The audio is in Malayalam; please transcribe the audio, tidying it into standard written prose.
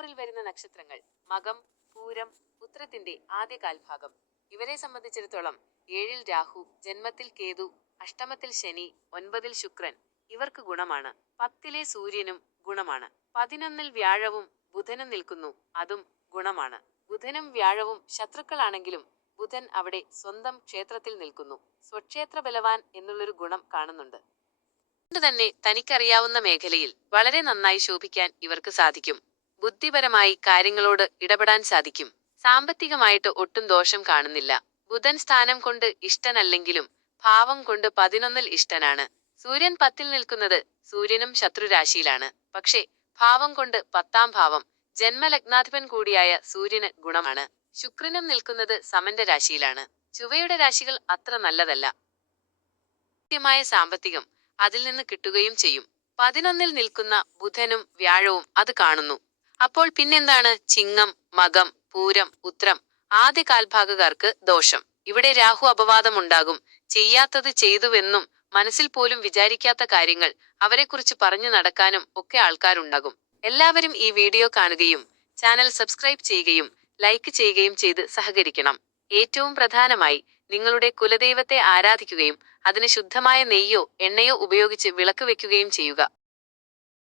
മണിക്കൂറിൽ വരുന്ന നക്ഷത്രങ്ങൾ മകം, പൂരം, ഉത്രത്തിന്റെ ആദ്യ കാൽഭാഗം. ഇവരെ സംബന്ധിച്ചിടത്തോളം 7-ൽ രാഹു, ജന്മത്തിൽ കേതു, അഷ്ടമത്തിൽ ശനി, 9-ൽ ശുക്രൻ ഇവർക്ക് ഗുണമാണ്. 10-ലെ സൂര്യനും ഗുണമാണ്. 11-ൽ വ്യാഴവും ബുധനും നിൽക്കുന്നു, അതും ഗുണമാണ്. ബുധനും വ്യാഴവും ശത്രുക്കളാണെങ്കിലും ബുധൻ അവിടെ സ്വന്തം ക്ഷേത്രത്തിൽ നിൽക്കുന്നു. സ്വക്ഷേത്ര ബലവാൻ എന്നുള്ളൊരു ഗുണം കാണുന്നുണ്ട്. അതുകൊണ്ട് തന്നെ തനിക്കറിയാവുന്ന മേഖലയിൽ വളരെ നന്നായി ശോഭിക്കാൻ ഇവർക്ക് സാധിക്കും. ബുദ്ധിപരമായി കാര്യങ്ങളോട് ഇടപെടാൻ സാധിക്കും. സാമ്പത്തികമായിട്ട് ഒട്ടും ദോഷം കാണുന്നില്ല. ബുധൻ സ്ഥാനം കൊണ്ട് ഇഷ്ടനല്ലെങ്കിലും ഭാവം കൊണ്ട് 11-ൽ ഇഷ്ടനാണ്. സൂര്യൻ 10-ൽ നിൽക്കുന്നത് സൂര്യനും ശത്രുരാശിയിലാണ്. പക്ഷേ ഭാവം കൊണ്ട് 10-ാം ഭാവം ജന്മലഗ്നാധിപൻ കൂടിയായ സൂര്യന് ഗുണമാണ്. ശുക്രനും നിൽക്കുന്നത് സമന്റെ രാശിയിലാണ്. ചൊവ്വയുടെ രാശികൾ അത്ര നല്ലതല്ല. കൃത്യമായ സാമ്പത്തികം അതിൽ നിന്ന് കിട്ടുകയും ചെയ്യും. 11-ൽ നിൽക്കുന്ന ബുധനും വ്യാഴവും അത് കാണുന്നു. അപ്പോൾ പിന്നെന്താണ്? ചിങ്ങം, മകം, പൂരം, ഉത്രം ആദ്യ കാൽഭാഗക്കാർക്ക് ദോഷം. ഇവിടെ രാഹു അപവാദമുണ്ടാകും. ചെയ്യാത്തത് ചെയ്തുവെന്നും മനസ്സിൽ പോലും വിചാരിക്കാത്ത കാര്യങ്ങൾ അവരെക്കുറിച്ച് പറഞ്ഞു നടക്കാനും ഒക്കെ ആൾക്കാരുണ്ടാകും. എല്ലാവരും ഈ വീഡിയോ കാണുകയും ചാനൽ സബ്സ്ക്രൈബ് ചെയ്യുകയും ലൈക്ക് ചെയ്യുകയും ചെയ്ത് സഹകരിക്കണം. ഏറ്റവും പ്രധാനമായി നിങ്ങളുടെ കുലദൈവത്തെ ആരാധിക്കുകയും അതിന് ശുദ്ധമായ നെയ്യോ എണ്ണയോ ഉപയോഗിച്ച് വിളക്ക് വെക്കുകയും ചെയ്യുക.